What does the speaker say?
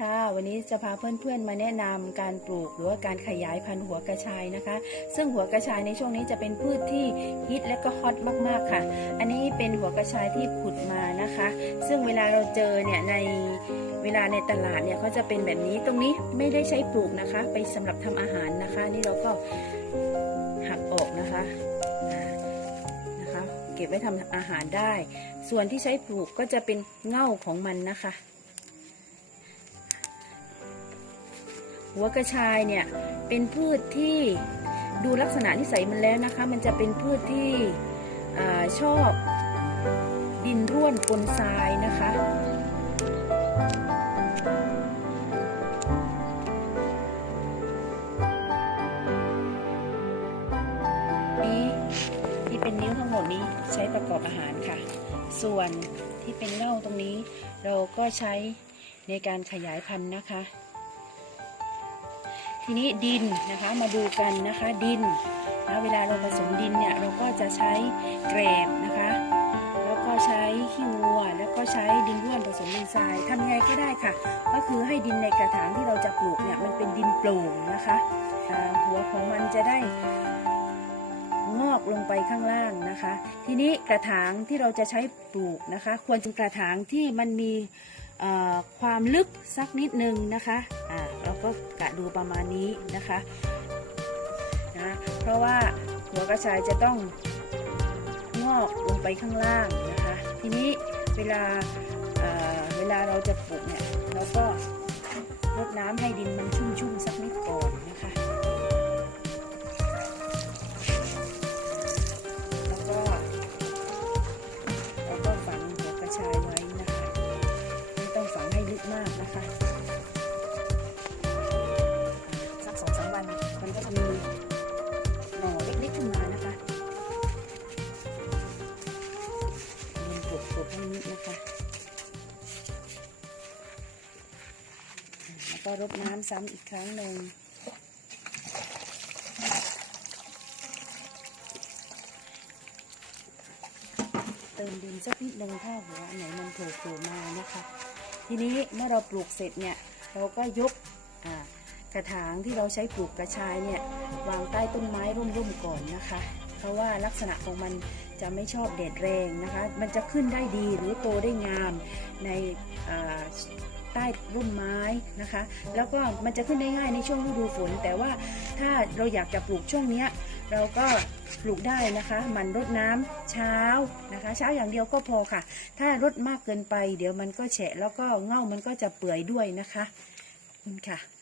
ค่ะ วันนี้จะพาเพื่อนๆมาแนะนำการปลูกหรือว่าการขยายพันธุ์หัวกระชายนะคะ ซึ่งหัวกระชายในช่วงนี้จะเป็นพืชที่ฮิตและก็ฮอตมากๆค่ะ อันนี้เป็นหัวกระชายที่ขุดมานะคะ ซึ่งเวลาเราเจอเนี่ยในเวลาในตลาดเนี่ยเขาจะเป็นแบบนี้ตรงนี้ไม่ได้ใช้ปลูกนะคะ ไปสำหรับทำอาหารนะคะ นี่เราก็หักออกนะคะนะคะ เก็บไว้ทำอาหารได้ ส่วนที่ใช้ปลูกก็จะเป็นเง่าของมันนะคะ หัวกระชายเนี่ยเป็นพืชที่ดูลักษณะนิสัยมันแล้วนะคะ มันจะเป็นพืชที่อชอบดินร่วนปนทรายนะคะนี้ที่เป็นนิ้วทั้งหมดนี้ใช้ประกอบอาหารค่ะ ส่วนที่เป็นเง่าตรงนี้เราก็ใช้ในการขยายพันธุ์นะคะ ทีนี้ดินนะคะมาดูกันนะคะดินนะเวลาเราผสมดินเนี่ยเราก็จะใช้แกรบนะคะ แล้วก็ใช้ขี้วัวแล้วก็ใช้ดินร่วนผสมดินทรายทำยังไงก็ได้ค่ะ ก็คือให้ดินในกระถางที่เราจะปลูกเนี่ยมันเป็นดินโปร่งนะคะอ่าหัวของมันจะได้งอกลงไปข้างล่างนะคะ ทีนี้กระถางที่เราจะใช้ปลูกนะคะ ควรเป็นกระถางที่มันมีความลึกสักนิดนึงนะคะอ่าเรา ก็กะดูประมาณนี้นะคะนะเพราะว่าหัวกระชายจะต้องงอกลงไปข้างล่างนะคะ ทีนี้เวลาเอ่อเวลาเราจะปลูกเนี่ยเราก็รดน้ำให้ดินมัน มันกดกดให้นิดนะคะ แล้วก็รดน้ำซ้ำอีกครั้งหนึ่งเติมดินสักนิดนึงถ้าหัวไหนมันโผล่มานะคะ ทีนี้เมื่อเราปลูกเสร็จเนี่ย เราก็ยกกระถางที่เราใช้ปลูกกระชายเนี่ยวางใต้ต้นไม้ร่มๆก่อนนะคะ เพราะว่าลักษณะของมัน จะไม่ชอบแดดแรงนะคะ มันจะขึ้นได้ดีหรือโตได้งามในใต้ร่มไม้นะคะ แล้วก็มันจะขึ้นได้ง่ายในช่วงฤดูฝน แต่ว่าถ้าเราอยากจะปลูกช่วงเนี้ยเราก็ปลูกได้นะคะ มันรดน้ำเช้านะคะ เช้าอย่างเดียวก็พอค่ะ ถ้ารดมากเกินไป เดี๋ยวมันก็แฉะแล้วก็เง่ามันก็จะเปื่อยด้วยนะคะคุณค่ะ